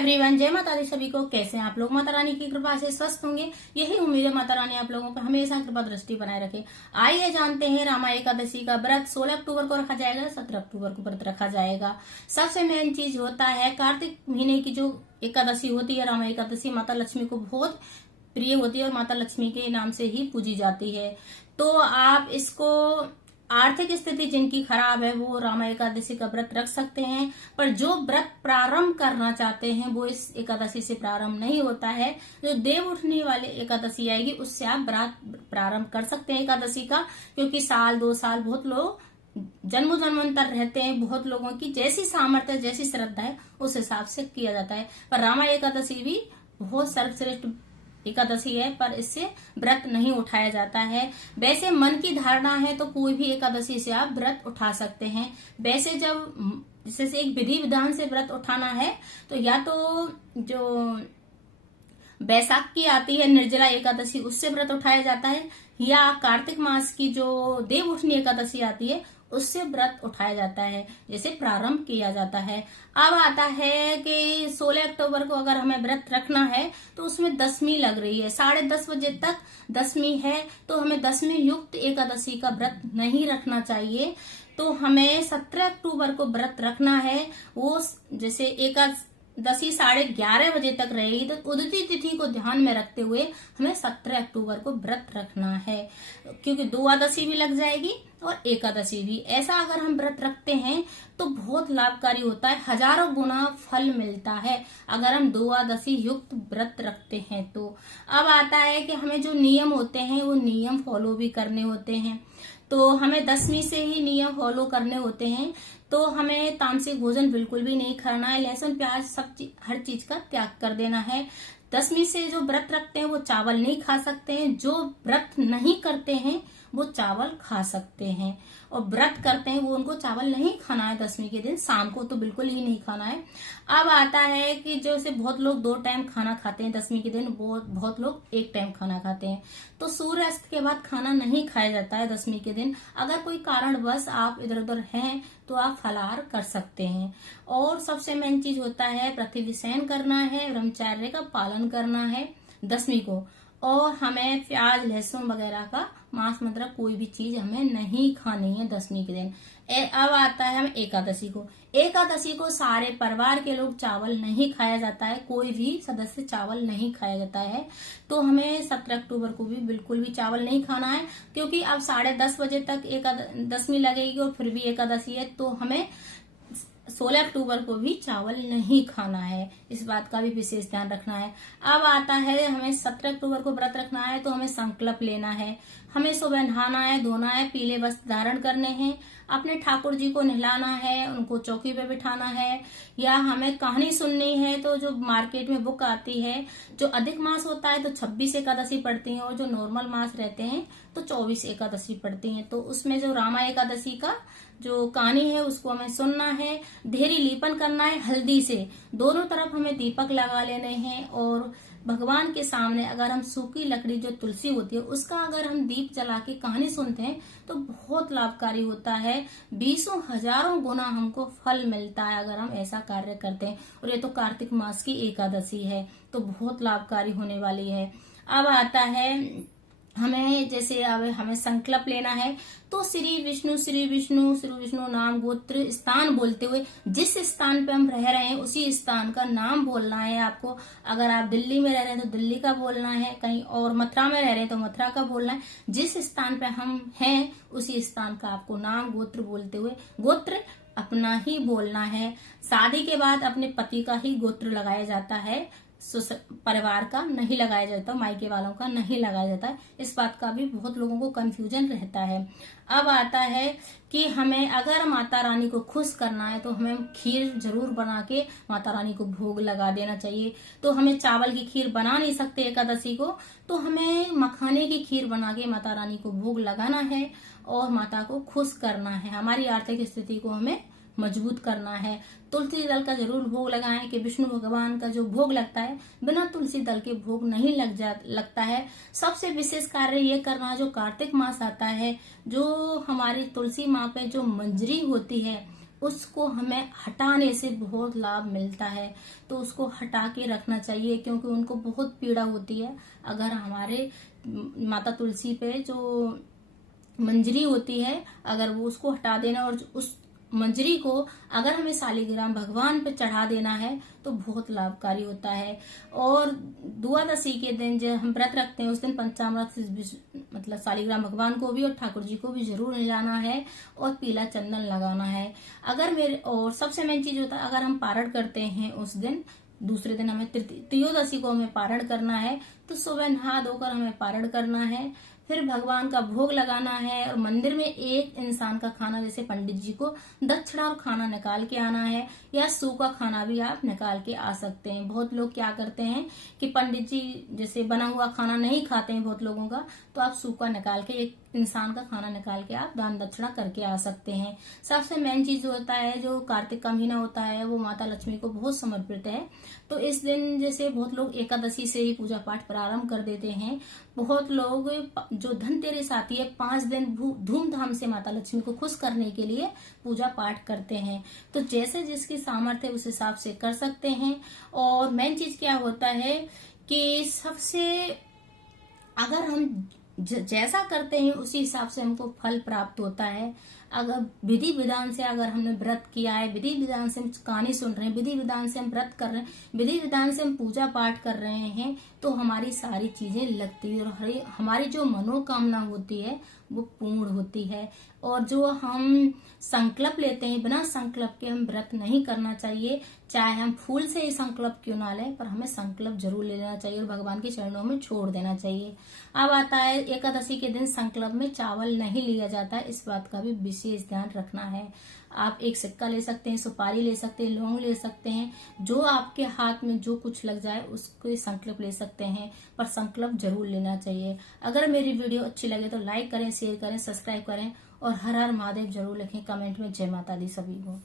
Everyone, जय माता दी सभी को। कैसे हैं आप लोग? माता रानी की कृपा से स्वस्थ होंगे, यही उम्मीद है। माता रानी आप लोगों पर हमेशा कृपा दृष्टि बनाए रखे। आइए जानते हैं रामा एकादशी का व्रत 16 अक्टूबर को रखा जाएगा, 17 अक्टूबर को व्रत रखा जाएगा। सबसे मेन चीज होता है कार्तिक महीने की जो एकादशी होती है, रामा एकादशी, माता लक्ष्मी को बहुत प्रिय होती है और माता लक्ष्मी के नाम से ही पूजी जाती है। तो आप इसको आर्थिक स्थिति जिनकी खराब है वो रामा एकादशी का व्रत रख सकते हैं, पर जो व्रत प्रारंभ करना चाहते हैं वो इस एकादशी से प्रारंभ नहीं होता है। जो देव उठने वाली एकादशी आएगी उससे आप व्रत प्रारंभ कर सकते हैं एकादशी का, क्योंकि साल 2 साल बहुत लोग जन्म जन्मांतर रहते हैं। बहुत लोगों की जैसी सामर्थ्य जैसी श्रद्धा है उस हिसाब से किया जाता है। पर रामा एकादशी भी बहुत सर्वश्रेष्ठ एकादशी है, पर इससे व्रत नहीं उठाया जाता है। वैसे मन की धारणा है तो कोई भी एकादशी से आप व्रत उठा सकते हैं। वैसे जब जैसे एक विधि विधान से व्रत उठाना है तो या तो जो बैसाख की आती है निर्जला एकादशी उससे व्रत उठाया जाता है, या कार्तिक मास की जो देव उठनी एकादशी आती है उससे व्रत उठाया जाता है, जैसे प्रारंभ किया जाता है। अब आता है कि 16 अक्टूबर को अगर हमें व्रत रखना है तो उसमें दशमी लग रही है, 10:30 बजे तक दशमी है, तो हमें दशमी युक्त एकादशी का व्रत नहीं रखना चाहिए। तो हमें 17 अक्टूबर को व्रत रखना है। वो जैसे एकादशी 11:30 बजे तक रहेगी, तो उदित तिथि को ध्यान में रखते हुए हमें 17 अक्टूबर को व्रत रखना है, क्योंकि द्वादशी भी लग जाएगी और एकादशी भी। ऐसा अगर हम व्रत रखते हैं तो बहुत लाभकारी होता है, हजारों गुना फल मिलता है अगर हम द्वादशी युक्त व्रत रखते हैं तो। अब आता है कि हमें जो नियम होते हैं वो नियम फॉलो भी करने होते हैं। तो हमें दशमी से ही नियम फॉलो करने होते हैं। तो हमें तामसिक भोजन बिल्कुल भी नहीं खाना है, लहसुन प्याज हर चीज का त्याग कर देना है। दशमी से जो व्रत रखते हैं वो चावल नहीं खा सकते हैं, जो व्रत नहीं करते हैं वो चावल खा सकते हैं, और व्रत करते हैं वो उनको चावल नहीं खाना है दशमी के दिन, शाम को तो बिल्कुल ही नहीं खाना है। अब आता है कि जैसे बहुत लोग 2 टाइम खाना खाते हैं दशमी के दिन, बहुत लोग 1 टाइम खाना खाते हैं। तो सूर्यास्त के बाद खाना नहीं खाया जाता है दशमी के दिन। अगर कोई कारणवश आप इधर उधर हैं तो आप फलाहार कर सकते हैं। और सबसे मेन चीज होता है पृथ्वी शयन करना है, ब्रह्मचर्य का पालन करना है दशमी को, और हमें प्याज लहसुन वगैरह का मांस मदिरा कोई भी चीज हमें नहीं खानी है दशमी के दिन। अब आता है हम एकादशी को। एकादशी को सारे परिवार के लोग चावल नहीं खाया जाता है, कोई भी सदस्य चावल नहीं खाया जाता है। तो हमें 17 अक्टूबर को भी बिल्कुल भी चावल नहीं खाना है, क्योंकि अब 10:30 बजे तक दशमी लगेगी और फिर भी एकादशी है, तो हमें 16 अक्टूबर को भी चावल नहीं खाना है। इस बात का भी विशेष ध्यान रखना है। अब आता है हमें 17 अक्टूबर को व्रत रखना है तो हमें संकल्प लेना है। हमें सुबह नहाना है, धोना है, पीले वस्त्र धारण करने हैं, अपने ठाकुर जी को नहलाना है, उनको चौकी पे बिठाना है, या हमें कहानी सुननी है। तो जो मार्केट में बुक आती है, जो अधिक मास होता है तो 26 एकादशी पड़ती है, और जो नॉर्मल मास रहते हैं तो 24 एकादशी पड़ती हैं। तो उसमें जो रामा एकादशी का जो कहानी है उसको हमें सुनना है। ढेरी लीपन करना है हल्दी से, दोनों तरफ हमें दीपक लगा लेने हैं, और भगवान के सामने अगर हम सूखी लकड़ी जो तुलसी होती है उसका अगर हम दीप जला के कहानी सुनते हैं तो बहुत लाभकारी होता है। 20 हजारों गुना हमको फल मिलता है अगर हम ऐसा कार्य करते हैं। और ये तो कार्तिक मास की एकादशी है तो बहुत लाभकारी होने वाली है। अब आता है हमें जैसे अब हमें संकल्प लेना है, तो श्री विष्णु श्री विष्णु श्री विष्णु नाम गोत्र स्थान बोलते हुए जिस स्थान पे हम रह रहे हैं उसी स्थान का नाम बोलना है आपको। अगर आप दिल्ली में रह रहे हैं तो दिल्ली का बोलना है, कहीं और मथुरा में रह रहे हैं तो मथुरा का बोलना है। जिस स्थान पे हम हैं उसी स्थान का आपको नाम गोत्र बोलते हुए गोत्र अपना ही बोलना है। शादी के बाद अपने पति का ही गोत्र लगाया जाता है, परिवार का नहीं लगाया जाता, मायके वालों का नहीं लगाया जाता है। इस बात का भी बहुत लोगों को कंफ्यूजन रहता है। अब आता है कि हमें अगर माता रानी को खुश करना है तो हमें खीर जरूर बना के माता रानी को भोग लगा देना चाहिए। तो हमें चावल की खीर बना नहीं सकते एकादशी को, तो हमें मखाने की खीर बना के माता रानी को भोग लगाना है और माता को खुश करना है। हमारी आर्थिक स्थिति को हमें मजबूत करना है। तुलसी दल का जरूर भोग लगाएं, कि विष्णु भगवान का जो भोग लगता है बिना तुलसी दल के भोग नहीं लगता है। सबसे विशेष कार्य ये करना, जो कार्तिक मास आता है, जो हमारी तुलसी माँ पे जो मंजरी होती है उसको हमें हटाने से बहुत लाभ मिलता है। तो उसको हटा के रखना चाहिए, क्योंकि उनको बहुत पीड़ा होती है। अगर हमारे माता तुलसी पे जो मंजरी होती है, अगर वो उसको हटा देना और उस मंजरी को अगर हमें शालिग्राम भगवान पे चढ़ा देना है तो बहुत लाभकारी होता है। और द्वादशी के दिन जब हम व्रत रखते हैं उस दिन पंचामृत मतलब शालिग्राम भगवान को भी और ठाकुर जी को भी जरूर मिलाना है और पीला चंदन लगाना है। और सबसे मेन चीज होता है, अगर हम पारण करते हैं उस दिन, दूसरे दिन हमें त्रयोदशी को हमें पारण करना है, तो सुबह नहा धोकर हमें पारण करना है, फिर भगवान का भोग लगाना है और मंदिर में एक इंसान का खाना, जैसे पंडित जी को दक्षिणा और खाना निकाल के आना है, या सूखा खाना भी आप निकाल के आ सकते हैं। बहुत लोग क्या करते हैं कि पंडित जी जैसे बना हुआ खाना नहीं खाते हैं बहुत लोगों का, तो आप सूखा निकाल के एक इंसान का खाना निकाल के आप दान दक्षिणा करके आ सकते हैं। सबसे मेन चीज होता है, जो कार्तिक का महीना होता है वो माता लक्ष्मी को बहुत समर्पित है। तो इस दिन जैसे बहुत लोग एकादशी से ही पूजा पाठ प्रारंभ कर देते हैं। बहुत लोग जो धनतेरस आती है 5 दिन धूमधाम से माता लक्ष्मी को खुश करने के लिए पूजा पाठ करते हैं। तो जैसे जिसकी सामर्थ्य उस हिसाब से कर सकते हैं। और मेन चीज क्या होता है कि सबसे अगर हम जैसा करते हैं उसी हिसाब से हमको फल प्राप्त होता है। अगर विधि विधान से अगर हमने व्रत किया है, विधि विधान से हम कहानी सुन रहे हैं, विधि विधान से हम व्रत कर रहे हैं, विधि विधान से हम पूजा पाठ कर रहे हैं, तो हमारी सारी चीजें लगती है और हमारी जो मनोकामना होती है वो पूर्ण होती है। और जो हम संकल्प लेते हैं, बिना संकल्प के हम व्रत नहीं करना चाहिए। चाहे हम फूल से ही संकल्प क्यों ना लें, पर हमें संकल्प जरूर ले लेना चाहिए और भगवान के चरणों में छोड़ देना चाहिए। अब आता है एकादशी के दिन संकल्प में चावल नहीं लिया जाता है, इस बात का भी विशेष ध्यान रखना है। आप एक सिक्का ले सकते हैं, सुपारी ले सकते हैं, लौंग ले सकते हैं, जो आपके हाथ में जो कुछ लग जाए उसको संकल्प ले सकते हैं, पर संकल्प जरूर लेना चाहिए। अगर मेरी वीडियो अच्छी लगे तो लाइक करें, शेयर करें, सब्सक्राइब करें और हर हर महादेव जरूर लिखें कमेंट में। जय माता दी सभी को।